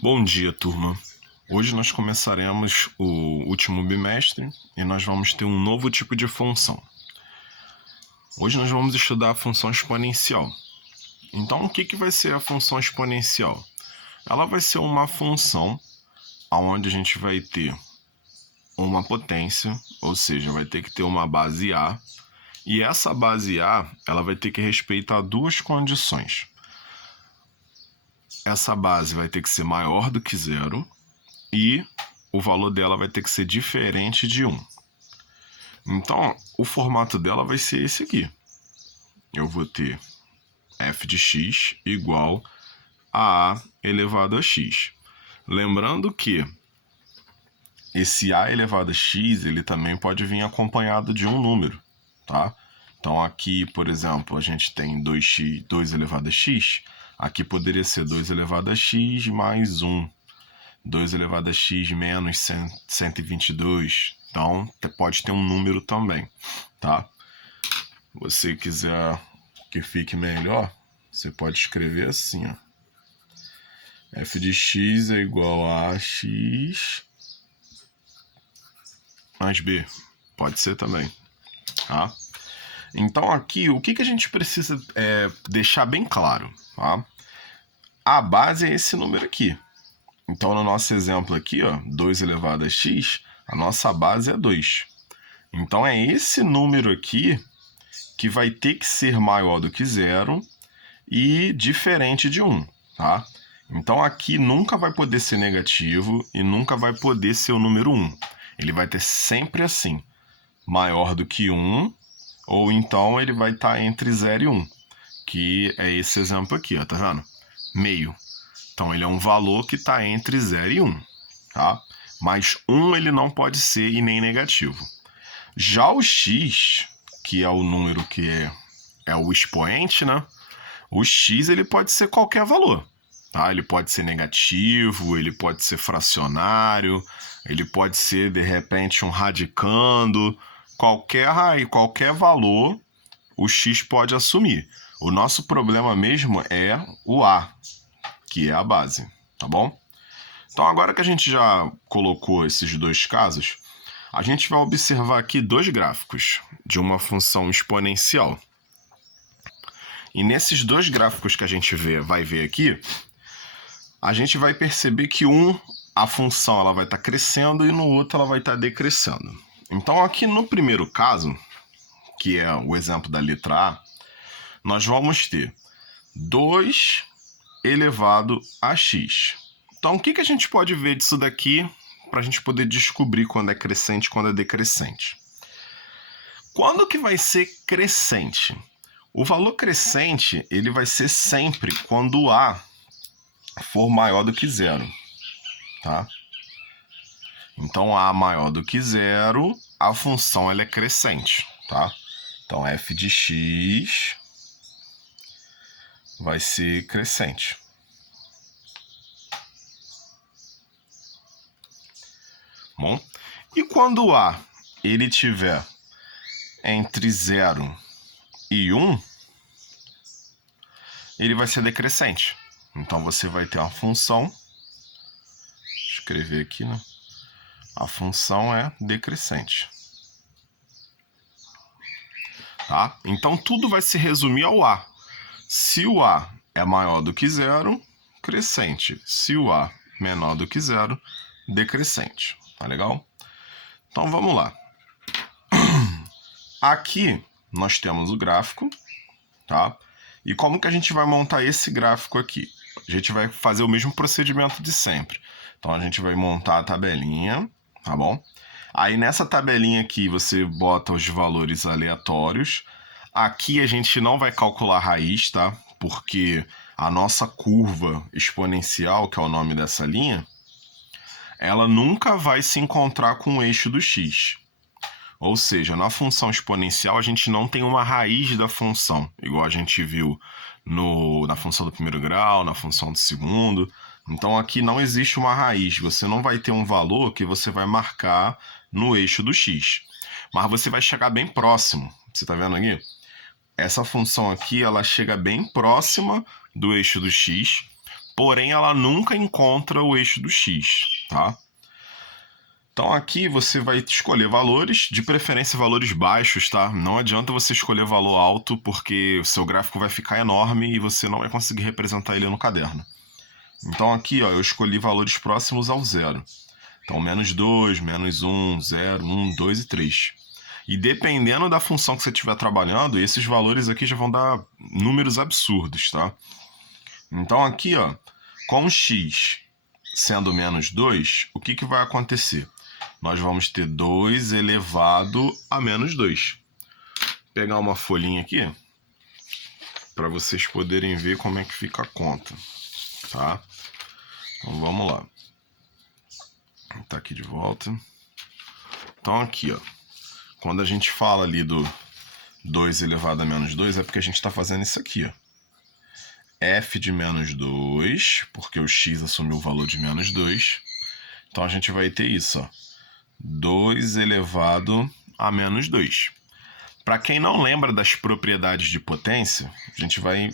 Bom dia, turma. Hoje nós começaremos o último bimestre e nós vamos ter um novo tipo de função. Hoje nós vamos estudar a função exponencial. Então, o que vai ser a função exponencial? Ela vai ser uma função onde a gente vai ter uma potência, ou seja, vai ter que ter uma base A, e essa base A ela vai ter que respeitar duas condições. Essa base vai ter que ser maior do que zero e o valor dela vai ter que ser diferente de 1. Então, o formato dela vai ser esse aqui. Eu vou ter f de x igual a a elevado a x. Lembrando que esse a elevado a x, ele também pode vir acompanhado de um número, tá? Então aqui, por exemplo, a gente tem 2x, 2 elevado a x. Aqui poderia ser 2 elevado a x mais 1. 2 elevado a x menos 122. Então, pode ter um número também, tá? Se você quiser que fique melhor, você pode escrever assim, ó. F de x é igual a x mais b. Pode ser também, tá? Então, aqui, o que a gente precisa deixar bem claro, tá? A base é esse número aqui. Então, no nosso exemplo aqui, ó, 2 elevado a x, a nossa base é 2. Então, é esse número aqui que vai ter que ser maior do que zero e diferente de 1, tá? Então, aqui nunca vai poder ser negativo e nunca vai poder ser o número 1. Ele vai ter sempre assim, maior do que 1, ou então ele vai estar entre 0 e 1, que é esse exemplo aqui, ó, tá vendo? Meio. Então, ele é um valor que está entre 0 e 1, tá? Mas 1 ele não pode ser e nem negativo. Já o x, que é o número que é o expoente, né? O x ele pode ser qualquer valor, tá? Ele pode ser negativo, ele pode ser fracionário, ele pode ser, de repente, um radicando. Qualquer valor o x pode assumir. O nosso problema mesmo é o a, que é a base, tá bom? Então, agora que a gente já colocou esses dois casos, a gente vai observar aqui dois gráficos de uma função exponencial. E nesses dois gráficos que a gente vai ver aqui, a gente vai perceber que a função ela vai estar crescendo e no outro ela vai estar decrescendo. Então, aqui no primeiro caso, que é o exemplo da letra A, nós vamos ter 2 elevado a x. Então, o que a gente pode ver disso daqui para a gente poder descobrir quando é crescente e quando é decrescente? Quando que vai ser crescente? O valor crescente ele vai ser sempre quando o a for maior do que zero, tá? Então, a maior do que zero, a função ela é crescente, tá? Então, f de x vai ser crescente. Bom, e quando o a ele tiver entre 0 e 1, ele vai ser decrescente. Então, você vai ter uma função, vou escrever aqui, né? A função é decrescente. Tá? Então, tudo vai se resumir ao a. Se o a é maior do que zero, crescente. Se o a menor do que zero, decrescente. Tá legal? Então, vamos lá. Aqui, nós temos o gráfico, tá? E como que a gente vai montar esse gráfico aqui? A gente vai fazer o mesmo procedimento de sempre. Então, a gente vai montar a tabelinha, tá bom? Aí, nessa tabelinha aqui, você bota os valores aleatórios. Aqui, a gente não vai calcular a raiz, tá? Porque a nossa curva exponencial, que é o nome dessa linha, ela nunca vai se encontrar com o eixo do x. Ou seja, na função exponencial, a gente não tem uma raiz da função, igual a gente viu na função do primeiro grau, na função do segundo. Então, aqui não existe uma raiz. Você não vai ter um valor que você vai marcar no eixo do x. Mas você vai chegar bem próximo. Você está vendo aqui? Essa função aqui, ela chega bem próxima do eixo do x, porém ela nunca encontra o eixo do x, tá? Então aqui você vai escolher valores, de preferência valores baixos, tá? Não adianta você escolher valor alto, porque o seu gráfico vai ficar enorme e você não vai conseguir representar ele no caderno. Então aqui, ó, eu escolhi valores próximos ao zero. Então menos 2, menos 1, 0, 1, 2 e 3. E dependendo da função que você estiver trabalhando, esses valores aqui já vão dar números absurdos, tá? Então aqui, ó, com x sendo menos 2, o que vai acontecer? Nós vamos ter 2 elevado a menos 2. Vou pegar uma folhinha aqui para vocês poderem ver como é que fica a conta, tá? Então vamos lá. Tá aqui de volta. Então aqui, ó, quando a gente fala ali do 2 elevado a menos 2, é porque a gente está fazendo isso aqui, ó. F de menos 2, porque o x assumiu o valor de menos 2. Então a gente vai ter isso, ó. 2 elevado a menos 2. Para quem não lembra das propriedades de potência, a gente vai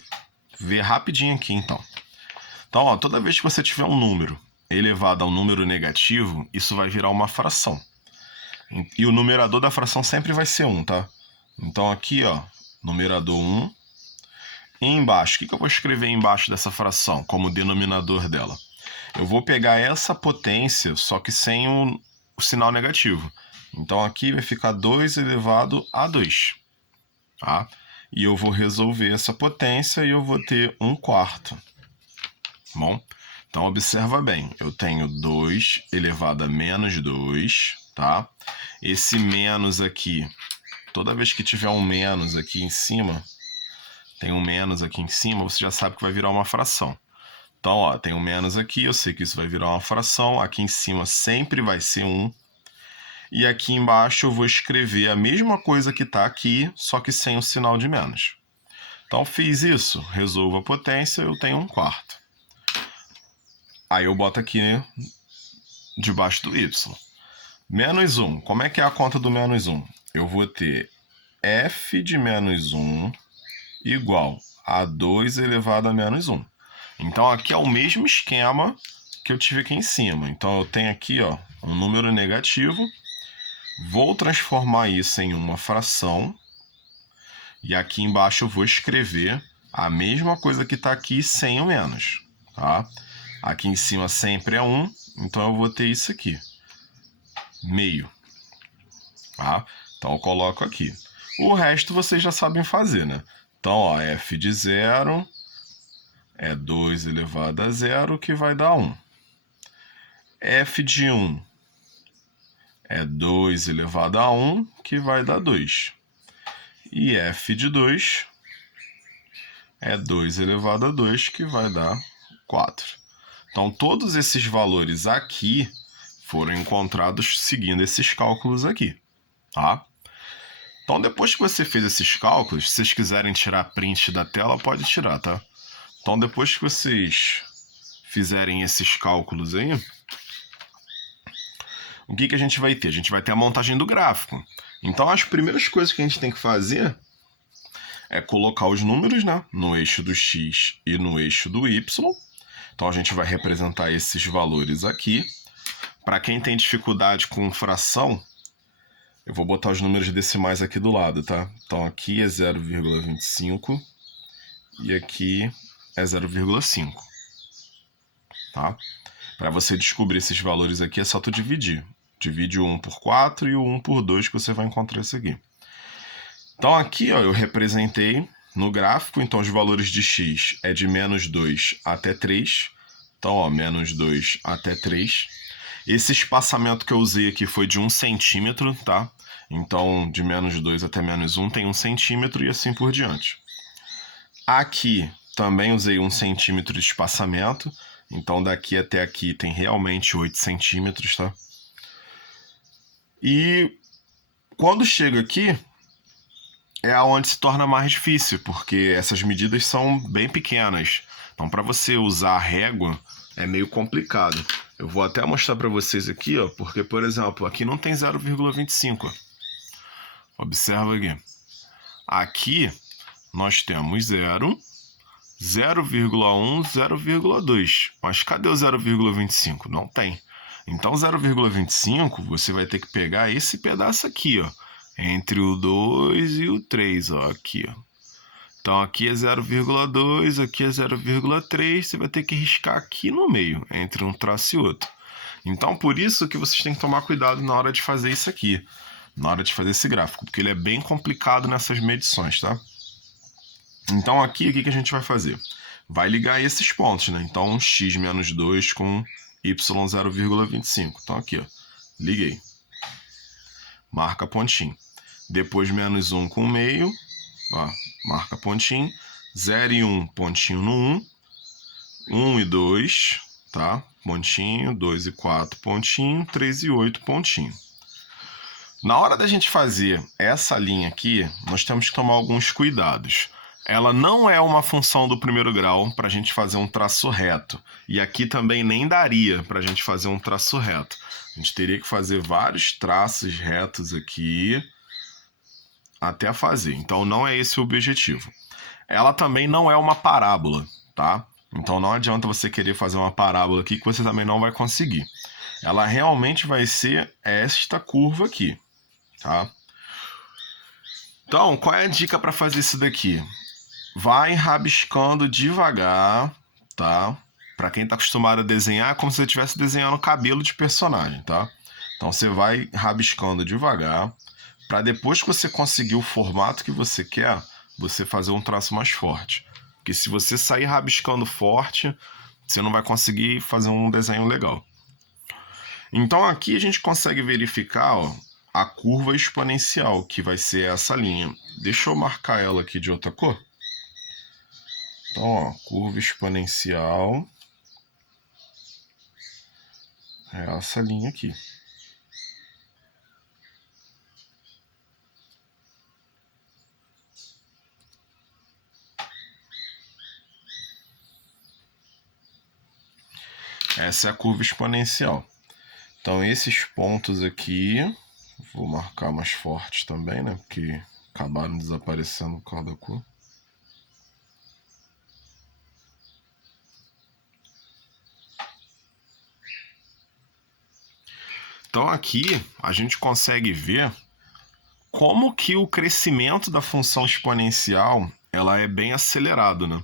ver rapidinho aqui, então. Então, ó, toda vez que você tiver um número elevado a um número negativo, isso vai virar uma fração. E o numerador da fração sempre vai ser 1, tá? Então aqui, ó, numerador 1. E embaixo, o que eu vou escrever embaixo dessa fração como denominador dela? Eu vou pegar essa potência, só que sem o sinal negativo. Então aqui vai ficar 2 elevado a 2. Tá? E eu vou resolver essa potência e eu vou ter 1/4. Bom, então observa bem, eu tenho 2 elevado a menos 2, tá? Esse menos aqui, toda vez que tiver um menos aqui em cima, tem um menos aqui em cima, você já sabe que vai virar uma fração. Então, ó, tem um menos aqui, eu sei que isso vai virar uma fração, aqui em cima sempre vai ser 1. E aqui embaixo eu vou escrever a mesma coisa que está aqui, só que sem o sinal de menos. Então, fiz isso, resolvo a potência, eu tenho 1/4. Aí eu boto aqui debaixo do y. Menos 1, como é que é a conta do menos 1? Eu vou ter f de menos 1 igual a 2 elevado a menos 1. Então, aqui é o mesmo esquema que eu tive aqui em cima. Então, eu tenho aqui, ó, um número negativo. Vou transformar isso em uma fração. E aqui embaixo eu vou escrever a mesma coisa que está aqui sem o menos. Tá? Aqui em cima sempre é 1. Então, eu vou ter isso aqui. Meio. Tá? Então, eu coloco aqui. O resto vocês já sabem fazer, né? Então, ó, f de 0 é 2 elevado a 0, que vai dar 1. F de 1 é 2 elevado a 1, que vai dar 2. E f de 2 é 2 elevado a 2, que vai dar 4. Então, todos esses valores aqui foram encontrados seguindo esses cálculos aqui, tá? Então, depois que você fez esses cálculos, se vocês quiserem tirar print da tela, pode tirar, tá? Então, depois que vocês fizerem esses cálculos aí, o que a gente vai ter? A gente vai ter a montagem do gráfico. Então, as primeiras coisas que a gente tem que fazer é colocar os números, né, no eixo do x e no eixo do y. Então, a gente vai representar esses valores aqui. Para quem tem dificuldade com fração, eu vou botar os números decimais aqui do lado, tá? Então, aqui é 0,25 e aqui é 0,5, tá? Para você descobrir esses valores aqui, é só tu dividir. Divide o 1 por 4 e o 1 por 2, que você vai encontrar isso aqui. Então, aqui, ó, eu representei no gráfico. Então, os valores de x é de menos 2 até 3. Então, ó, menos 2 até 3. Esse espaçamento que eu usei aqui foi de 1 centímetro, tá? Então, de menos 2 até menos 1 tem 1 centímetro e assim por diante. Aqui também usei 1 centímetro de espaçamento. Então, daqui até aqui tem realmente 8 centímetros, tá? E quando chega aqui, é onde se torna mais difícil, porque essas medidas são bem pequenas. Então, para você usar a régua, é meio complicado. Eu vou até mostrar para vocês aqui, ó, porque, por exemplo, aqui não tem 0,25. Observa aqui. Aqui nós temos 0, 0,1, 0,2. Mas cadê o 0,25? Não tem. Então, 0,25 você vai ter que pegar esse pedaço aqui, ó, entre o 2 e o 3, ó, aqui, ó. Então, aqui é 0,2, aqui é 0,3, você vai ter que riscar aqui no meio, entre um traço e outro. Então, por isso que vocês têm que tomar cuidado na hora de fazer isso aqui, na hora de fazer esse gráfico, porque ele é bem complicado nessas medições, tá? Então, aqui, o que a gente vai fazer? Vai ligar esses pontos, né? Então, x menos 2 com y 0,25. Então, aqui, ó, liguei. Marca pontinho. Depois, menos 1 com meio, ó, marca pontinho. 0 e 1, pontinho no 1. 1 e 2, tá? Pontinho. 2 e 4, pontinho. 3 e 8, pontinho. Na hora da gente fazer essa linha aqui, nós temos que tomar alguns cuidados. Ela não é uma função do primeiro grau para a gente fazer um traço reto. E aqui também nem daria para a gente fazer um traço reto. A gente teria que fazer vários traços retos aqui até fazer. Então não é esse o objetivo. Ela também não é uma parábola, tá? Então não adianta você querer fazer uma parábola aqui que você também não vai conseguir. Ela realmente vai ser esta curva aqui, tá? Então, qual é a dica para fazer isso daqui? Vai rabiscando devagar, tá? Para quem tá acostumado a desenhar, é como se você estivesse desenhando o cabelo de personagem, tá? Então você vai rabiscando devagar, para depois que você conseguir o formato que você quer, você fazer um traço mais forte. Porque se você sair rabiscando forte, você não vai conseguir fazer um desenho legal. Então aqui a gente consegue verificar, ó, a curva exponencial, que vai ser essa linha. Deixa eu marcar ela aqui de outra cor. Então, ó, curva exponencial é essa linha aqui. Essa é a curva exponencial. Então, esses pontos aqui, vou marcar mais fortes também, né? Porque acabaram desaparecendo por causa da cor. Então aqui a gente consegue ver como que o crescimento da função exponencial ela é bem acelerado, né?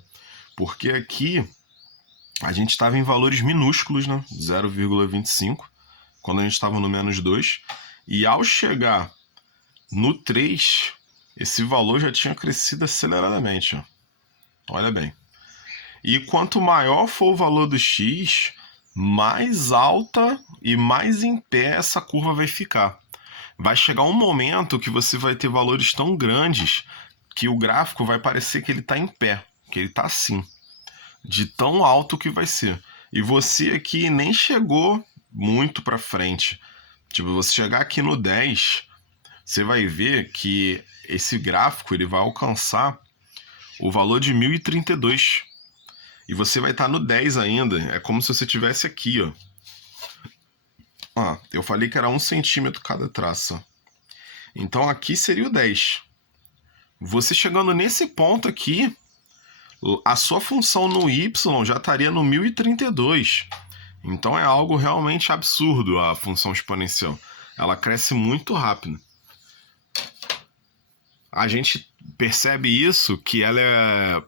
Porque aqui a gente estava em valores minúsculos, né? 0,25, quando a gente estava no menos 2. E ao chegar no 3, esse valor já tinha crescido aceleradamente, ó. Olha bem. E quanto maior for o valor do x, mais alta e mais em pé essa curva vai ficar. Vai chegar um momento que você vai ter valores tão grandes que o gráfico vai parecer que ele está em pé, que ele está assim, de tão alto que vai ser. E você aqui nem chegou muito para frente. Tipo, você chegar aqui no 10, você vai ver que esse gráfico ele vai alcançar o valor de 1032. E você vai estar no 10 ainda. É como se você estivesse aqui, ó. Ó, eu falei que era 1 centímetro cada traço. Então aqui seria o 10. Você chegando nesse ponto aqui, a sua função no y já estaria no 1032. Então é algo realmente absurdo a função exponencial. Ela cresce muito rápido. A gente percebe isso, que ela é...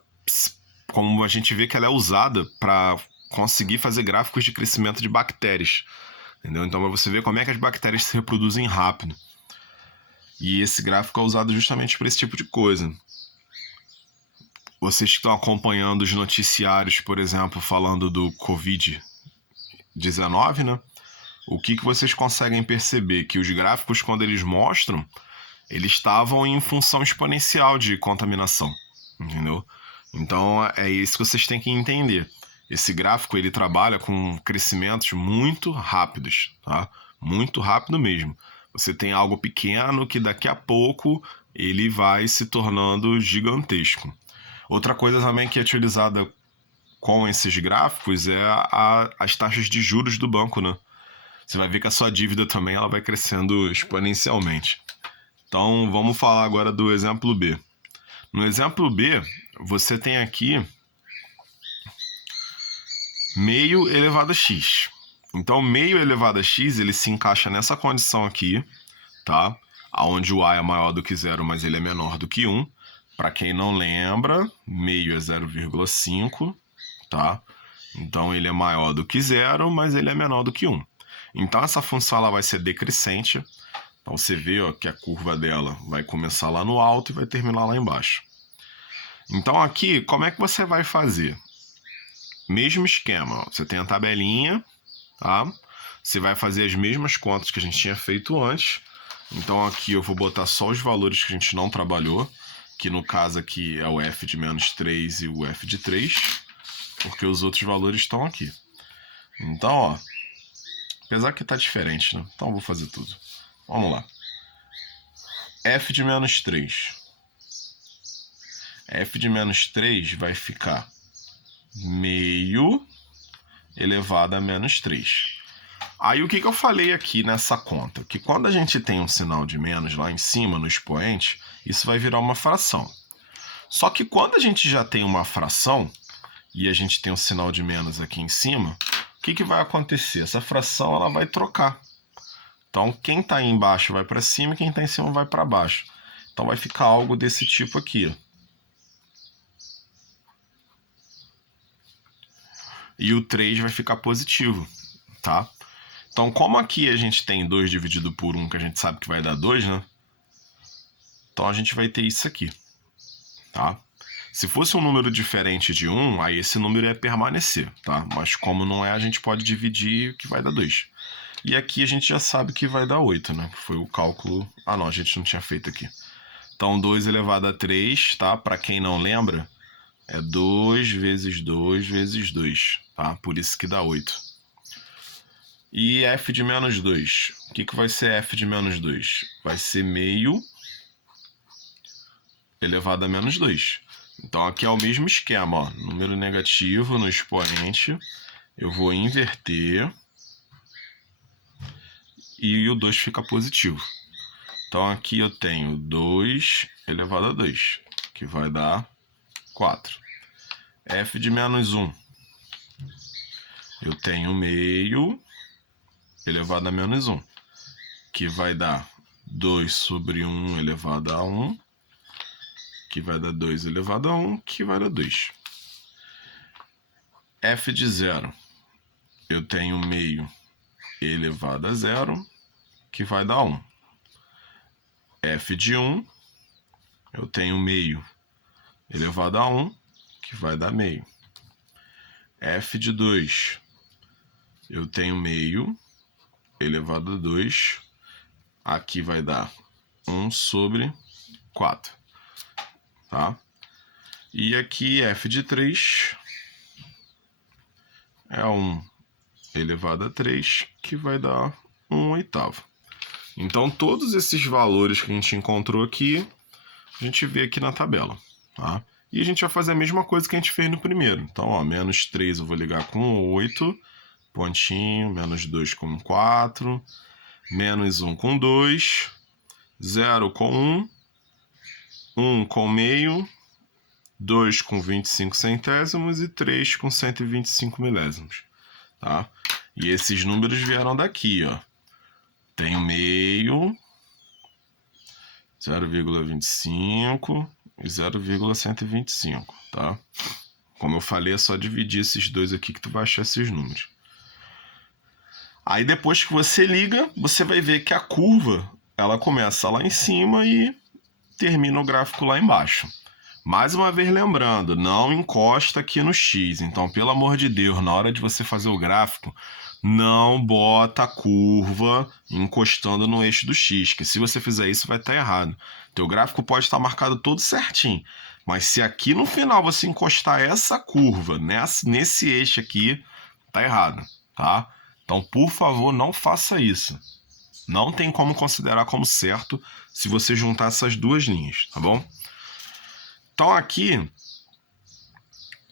como a gente vê que ela é usada para conseguir fazer gráficos de crescimento de bactérias. Entendeu? Então, para você ver como é que as bactérias se reproduzem rápido. E esse gráfico é usado justamente para esse tipo de coisa. Vocês que estão acompanhando os noticiários, por exemplo, falando do Covid-19, né? O que vocês conseguem perceber? Que os gráficos, quando eles mostram, eles estavam em função exponencial de contaminação. Entendeu? Então, é isso que vocês têm que entender. Esse gráfico, ele trabalha com crescimentos muito rápidos, tá? Muito rápido mesmo. Você tem algo pequeno que daqui a pouco ele vai se tornando gigantesco. Outra coisa também que é utilizada com esses gráficos é as taxas de juros do banco, né? Você vai ver que a sua dívida também ela vai crescendo exponencialmente. Então, vamos falar agora do exemplo B. No exemplo B, você tem aqui meio elevado a x. Então, meio elevado a x, ele se encaixa nessa condição aqui, tá? Onde o a é maior do que 0, mas ele é menor do que 1. Para quem não lembra, meio é 0,5, tá? Então, ele é maior do que 0, mas ele é menor do que 1. Então, essa função ela vai ser decrescente. Então, você vê ó, que a curva dela vai começar lá no alto e vai terminar lá embaixo. Então, aqui, como é que você vai fazer? Mesmo esquema. Ó. Você tem a tabelinha, tá? Você vai fazer as mesmas contas que a gente tinha feito antes. Então, aqui eu vou botar só os valores que a gente não trabalhou, que no caso aqui é o f de menos 3 e o f de 3, porque os outros valores estão aqui. Então, ó, apesar que tá diferente, né? Então eu vou fazer tudo. Vamos lá. F de menos 3. F de menos 3 vai ficar meio elevado a menos 3. Aí o que eu falei aqui nessa conta? Que quando a gente tem um sinal de menos lá em cima no expoente, isso vai virar uma fração. Só que quando a gente já tem uma fração e a gente tem um sinal de menos aqui em cima, o que vai acontecer? Essa fração ela vai trocar. Então, quem está aí embaixo vai para cima e quem está em cima vai para baixo. Então, vai ficar algo desse tipo aqui. E o 3 vai ficar positivo, tá? Então, como aqui a gente tem 2 dividido por 1, que a gente sabe que vai dar 2, né? Então, a gente vai ter isso aqui, tá? Se fosse um número diferente de 1, aí esse número ia permanecer, tá? Mas como não é, a gente pode dividir que vai dar 2. E aqui a gente já sabe que vai dar 8, né? Foi o cálculo... Ah, não, a gente não tinha feito aqui. Então, 2 elevado a 3, tá? Para quem não lembra, é 2 vezes 2 vezes 2, tá? Por isso que dá 8. E f de menos 2. O que vai ser f de menos 2? Vai ser meio elevado a menos 2. Então, aqui é o mesmo esquema, ó. Número negativo no expoente. Eu vou inverter. E o 2 fica positivo. Então, aqui eu tenho 2 elevado a 2, que vai dar 4. F de menos 1. Eu tenho meio elevado a menos 1, que vai dar 2 sobre 1 elevado a 1, que vai dar 2 elevado a 1, que vai dar 2. F de 0. Eu tenho meio elevado a 0, que vai dar 1. F de 1. Eu tenho meio elevado a 1, que vai dar meio. F de 2, eu tenho meio elevado a 2, aqui vai dar 1 sobre 4, tá? E aqui f de 3 é 1 elevado a 3, que vai dar 1/8. Então, todos esses valores que a gente encontrou aqui, a gente vê aqui na tabela, tá? E a gente vai fazer a mesma coisa que a gente fez no primeiro. Então, ó, menos 3 eu vou ligar com 8, pontinho, menos 2 com 4, menos 1 com 2, 0 com 1, 1 com meio, 2 com 25 centésimos e 3 com 125 milésimos, tá? E esses números vieram daqui, ó. Tem meio, 0,25 e 0,125, tá? Como eu falei, é só dividir esses dois aqui que tu vai achar esses números. Aí depois que você liga, você vai ver que a curva, ela começa lá em cima e termina o gráfico lá embaixo. Mais uma vez lembrando, não encosta aqui no X. Então, pelo amor de Deus, na hora de você fazer o gráfico, não bota a curva encostando no eixo do X, que se você fizer isso vai estar errado. Teu gráfico pode estar marcado todo certinho, mas se aqui no final você encostar essa curva nesse eixo aqui, tá errado, tá? Então, por favor, não faça isso. Não tem como considerar como certo se você juntar essas duas linhas, tá bom? Então, aqui,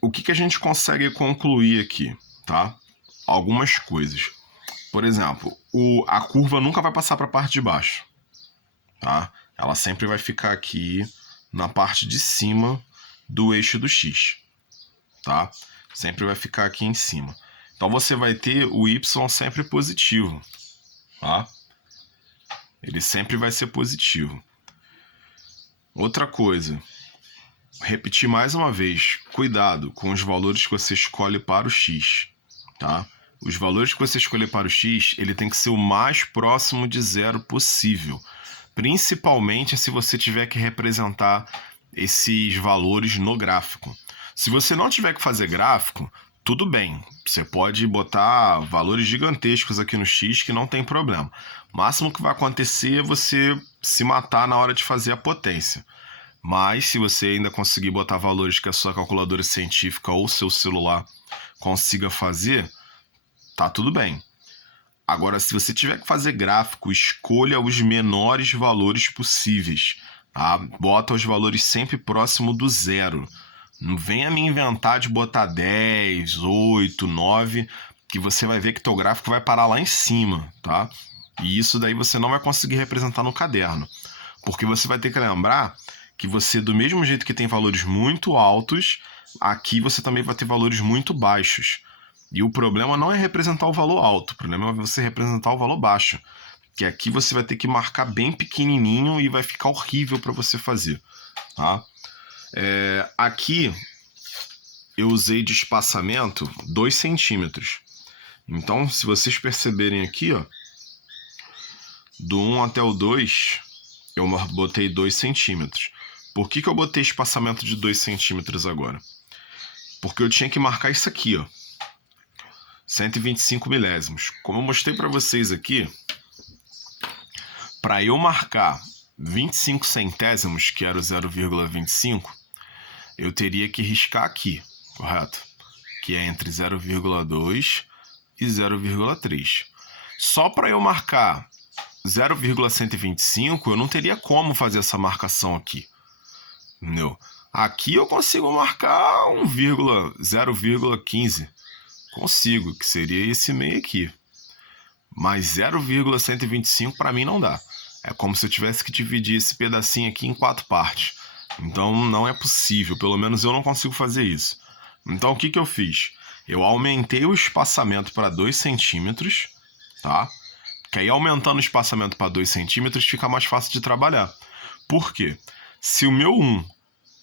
o que a gente consegue concluir aqui, tá? Algumas coisas. Por exemplo, a curva nunca vai passar para a parte de baixo, tá? Ela sempre vai ficar aqui na parte de cima do eixo do X, tá? Sempre vai ficar aqui em cima. Então você vai ter o y sempre positivo, tá? Ele sempre vai ser positivo. Outra coisa, repetir mais uma vez, cuidado com os valores que você escolhe para o x, tá? Os valores que você escolher para o x, ele tem que ser o mais próximo de zero possível, principalmente se você tiver que representar esses valores no gráfico. Se você não tiver que fazer gráfico, tudo bem, você pode botar valores gigantescos aqui no x que não tem problema. O máximo que vai acontecer é você se matar na hora de fazer a potência. Mas se você ainda conseguir botar valores que a sua calculadora científica ou seu celular consiga fazer, tá tudo bem. Agora, se você tiver que fazer gráfico, escolha os menores valores possíveis, tá? Bota os valores sempre próximo do zero. Não venha me inventar de botar 10, 8, 9, que você vai ver que teu gráfico vai parar lá em cima, tá? E isso daí você não vai conseguir representar no caderno. Porque você vai ter que lembrar que você, do mesmo jeito que tem valores muito altos, aqui você também vai ter valores muito baixos. E o problema não é representar o valor alto, o problema é você representar o valor baixo. Que aqui você vai ter que marcar bem pequenininho e vai ficar horrível para você fazer, tá? Aqui eu usei de espaçamento 2 centímetros. Então, se vocês perceberem aqui, ó, do 1 até o 2, eu botei 2 centímetros. Por que eu botei espaçamento de 2 centímetros agora? Porque eu tinha que marcar isso aqui, ó, 125 milésimos. Como eu mostrei para vocês aqui, para eu marcar 25 centésimos, que era o 0,25, eu teria que riscar aqui, correto? Que é entre 0,2 e 0,3. Só para eu marcar 0,125, eu não teria como fazer essa marcação aqui. Entendeu? Aqui eu consigo marcar 0,15. Consigo, que seria esse meio aqui. Mas 0,125 para mim não dá. É como se eu tivesse que dividir esse pedacinho aqui em 4 partes. Então não é possível, pelo menos eu não consigo fazer isso. Então o que eu fiz? Eu aumentei o espaçamento para 2 centímetros, tá? Que aí aumentando o espaçamento para 2 centímetros fica mais fácil de trabalhar. Por quê? Se o meu 1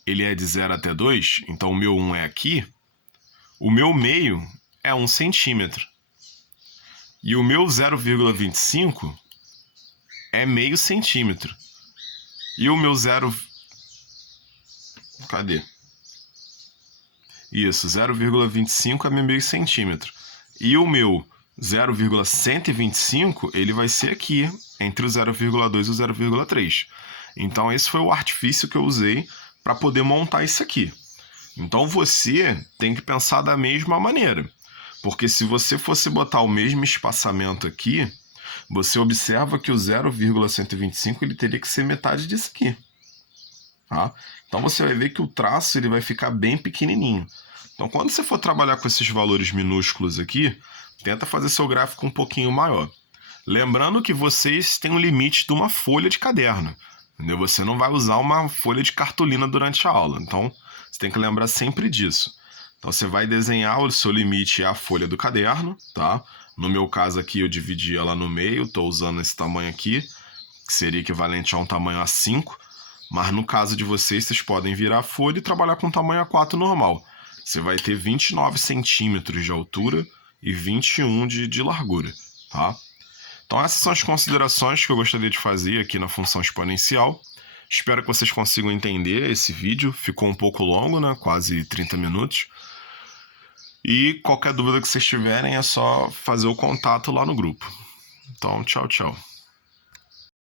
ele é de 0 até 2, então o meu 1 é aqui, o meu meio é 1 centímetro. E o meu 0,25 é meio centímetro. E o meu Cadê? Isso, 0,25 é meio centímetro. E o meu 0,125, ele vai ser aqui, entre o 0,2 e o 0,3. Então esse foi o artifício que eu usei para poder montar isso aqui. Então você tem que pensar da mesma maneira. Porque se você fosse botar o mesmo espaçamento aqui, você observa que o 0,125 ele teria que ser metade disso aqui. Tá? Então você vai ver que o traço ele vai ficar bem pequenininho. Então quando você for trabalhar com esses valores minúsculos aqui, tenta fazer seu gráfico um pouquinho maior. Lembrando que vocês têm um limite de uma folha de caderno. Entendeu? Você não vai usar uma folha de cartolina durante a aula. Então você tem que lembrar sempre disso. Então você vai desenhar, o seu limite é a folha do caderno, tá? No meu caso aqui eu dividi ela no meio, estou usando esse tamanho aqui, que seria equivalente a um tamanho A5, mas no caso de vocês, vocês podem virar a folha e trabalhar com tamanho A4 normal. Você vai ter 29 centímetros de altura e 21 de largura, tá? Então essas são as considerações que eu gostaria de fazer aqui na função exponencial. Espero que vocês consigam entender esse vídeo, ficou um pouco longo, né? Quase 30 minutos. E qualquer dúvida que vocês tiverem é só fazer o contato lá no grupo. Então, tchau, tchau.